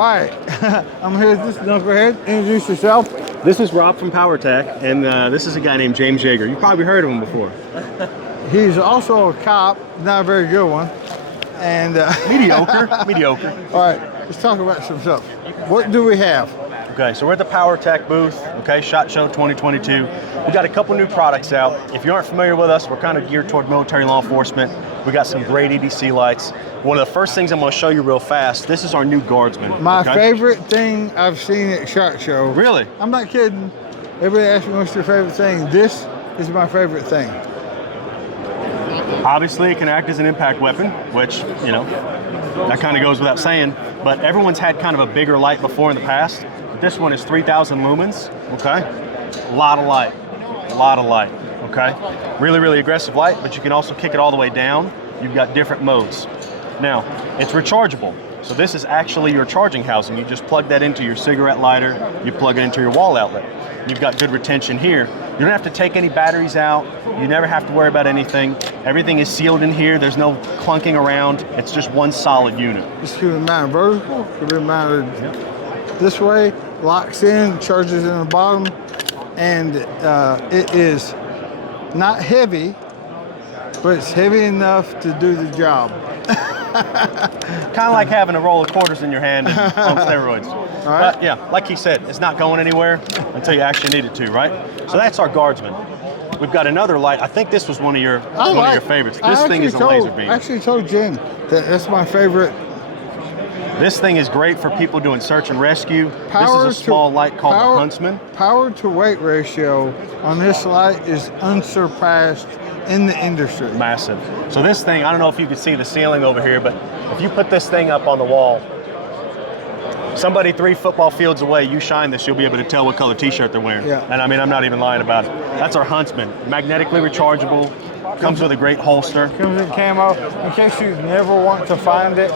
right, I'm here with this knucklehead. Introduce yourself. This is Rob from PowerTac, and this is a guy named James Yeager. You've probably heard of him before. He's also a cop, not a very good one. And mediocre. All right, let's talk about some stuff. What do we have? Okay, so we're at the PowerTac booth, okay, SHOT Show 2022. We got a couple new products out. If you aren't familiar with us, we're kind of geared toward military law enforcement. We got some great EDC lights. One of the first things I'm going to show you real fast, this is our new Guardsman. My favorite thing I've seen at SHOT Show. Really? I'm not kidding. Everybody asks me what's your favorite thing. This is my favorite thing. Obviously, it can act as an impact weapon, which, you know, that kind of goes without saying. But everyone's had kind of a bigger light before in the past. This one is 3,000 lumens, okay? A lot of light, okay? Really, really aggressive light, but you can also kick it all the way down. You've got different modes. Now, it's rechargeable. So this is actually your charging housing. You just plug that into your cigarette lighter, you plug it into your wall outlet. You've got good retention here. You don't have to take any batteries out. You never have to worry about anything. Everything is sealed in here. There's no clunking around. It's just one solid unit. This can be mounted vertical, can be mounted this way, locks in, charges in the bottom, and it is not heavy, but it's heavy enough to do the job. Kind of like having a roll of quarters in your hand and on steroids. Right. But yeah, like he said, it's not going anywhere until you actually need it to, right? So that's our Guardsman. We've got another light. I think this was one of your favorites. This thing is a laser beam. I actually told Jen that that's my favorite. This thing is great for people doing search and rescue. This is a small light called the Huntsman. Power to weight ratio on this light is unsurpassed in the industry. Massive. So this thing, I don't know if you can see the ceiling over here, but if you put this thing up on the wall, somebody 3 football fields away, you shine this, you'll be able to tell what color t-shirt they're wearing. Yeah. And I mean, I'm not even lying about it. That's our Huntsman. Magnetically rechargeable, comes with a great holster. Comes in camo, in case you never want to find it.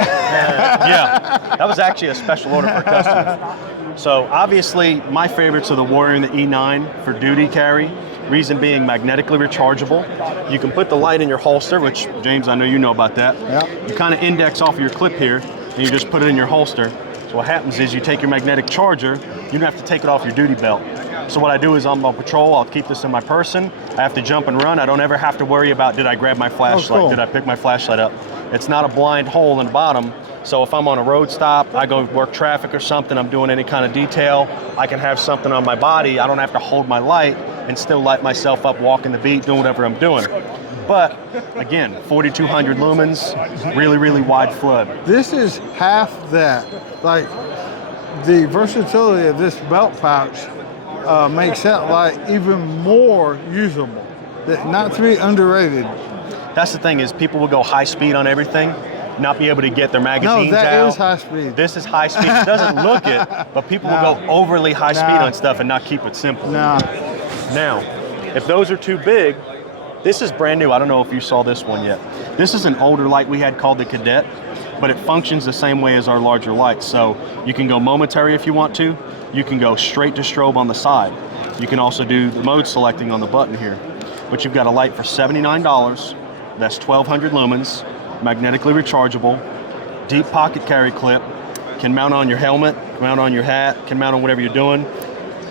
Yeah, that was actually a special order for customers. So obviously, my favorites are the Warrior and the E9 for duty carry. Reason being magnetically rechargeable. You can put the light in your holster, which, James, I know you know about that. Yeah. You kind of index off of your clip here, and you just put it in your holster. So what happens is you take your magnetic charger, you don't have to take it off your duty belt. So what I do is I'm on patrol, I'll keep this in my person. I have to jump and run. I don't ever have to worry about, did I grab my flashlight? Oh, cool. Did I pick my flashlight up? It's not a blind hole in the bottom. So if I'm on a road stop, I go work traffic or something, I'm doing any kind of detail, I can have something on my body. I don't have to hold my light and still light myself up, walking the beat, doing whatever I'm doing. But again, 4,200 lumens, really, really wide flood. This is half that. Like, the versatility of this belt pouch makes that light even more usable. Not to be underrated. That's the thing, is people will go high speed on everything, not be able to get their magazines out. No, that is high speed. This is high speed. It doesn't look it, but people will go overly high speed on stuff and not keep it simple. Now, if those are too big, this is brand new. I don't know if you saw this one yet. This is an older light we had called the Cadet, but it functions the same way as our larger lights. So you can go momentary if you want to. You can go straight to strobe on the side. You can also do the mode selecting on the button here. But you've got a light for $79. That's 1,200 lumens, magnetically rechargeable, deep pocket carry clip, can mount on your helmet, mount on your hat, can mount on whatever you're doing.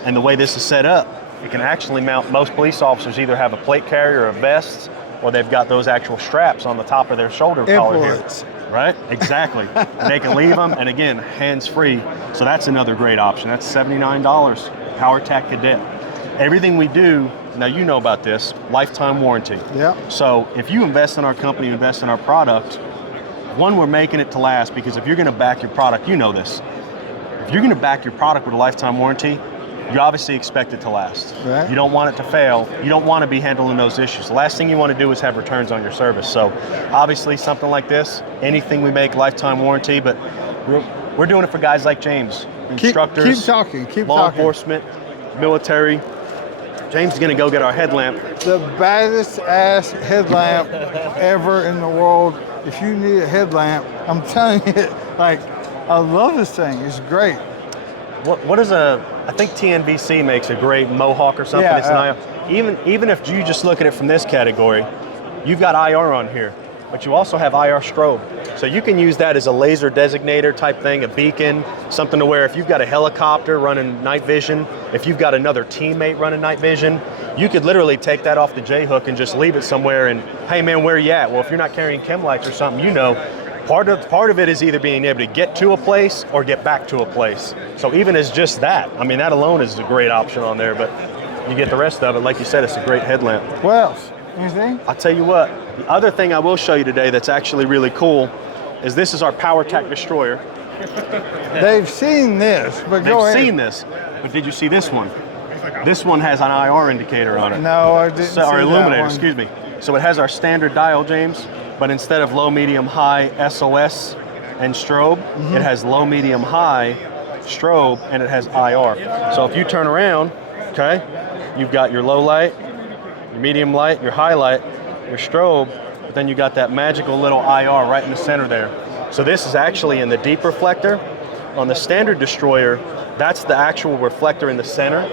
And the way this is set up, it can actually mount. Most police officers either have a plate carrier or a vest, or they've got those actual straps on the top of their shoulder collar here. Right? Exactly. And they can leave them, and again, hands-free. So that's another great option. That's $79, PowerTac Cadet. Everything we do, now you know about this, lifetime warranty. Yeah. So if you invest in our company, invest in our product, one, we're making it to last, because if you're gonna back your product, you know this. If you're gonna back your product with a lifetime warranty, you obviously expect it to last. Right. You don't want it to fail. You don't want to be handling those issues. The last thing you want to do is have returns on your service. So obviously something like this, anything we make, lifetime warranty, but we're doing it for guys like James, instructors, keep talking, law enforcement, military. James is going to go get our headlamp. The baddest ass headlamp ever in the world. If you need a headlamp, I'm telling you, like, I love this thing. It's great. What is I think TNVC makes a great Mohawk or something. Yeah, it's even if you just look at it from this category, you've got IR on here. but you also have IR strobe. So you can use that as a laser designator type thing, a beacon, something to where if you've got a helicopter running night vision, if you've got another teammate running night vision, you could literally take that off the J-hook and just leave it somewhere and, hey man, where you at? Well, if you're not carrying chem lights or something, you know, part of it is either being able to get to a place or get back to a place. So even as just that, I mean, that alone is a great option on there, but you get the rest of it. Like you said, it's a great headlamp. What else? Anything? I'll tell you what, the other thing I will show you today that's actually really cool is this is our PowerTac destroyer. They've seen this, but go ahead. They've seen this, but did you see this one? This one has an IR indicator on it. No, I didn't see or illuminator, that one. excuse me. So it has our standard dial, James, but instead of low, medium, high, SOS, and strobe, it has low, medium, high, strobe, and it has IR. So if you turn around, okay, you've got your low light, your medium light, your high light, your strobe, but then you got that magical little IR right in the center there. So this is actually in the deep reflector. On the standard destroyer, that's the actual reflector in the center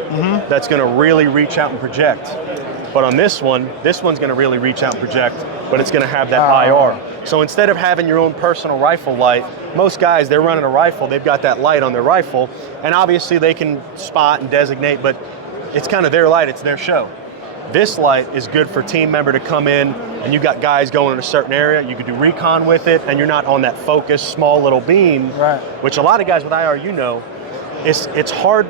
that's going to really reach out and project. But on this one's going to really reach out and project, but it's going to have that IR. So instead of having your own personal rifle light, most guys, they're running a rifle, they've got that light on their rifle, and obviously they can spot and designate, but it's kind of their light, it's their show. This light is good for team member to come in and you got guys going in a certain area, you could do recon with it, and you're not on that focused small little beam, which a lot of guys with IR, you know, it's hard.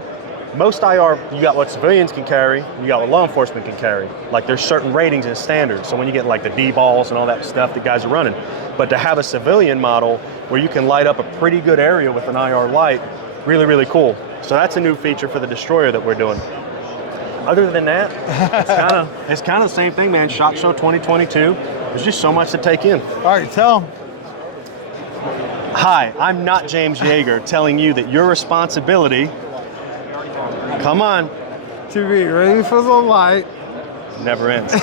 Most IR, you got what civilians can carry, you got what law enforcement can carry. Like there's certain ratings and standards. So when you get like the D-balls and all that stuff that guys are running, but to have a civilian model where you can light up a pretty good area with an IR light, really, really cool. So that's a new feature for the destroyer that we're doing. Other than that, it's kind of the same thing, man. SHOT Show 2022. There's just so much to take in. All right, tell them. Hi, I'm not James Yeager telling you that your responsibility, come on, To be ready for the light. never ends.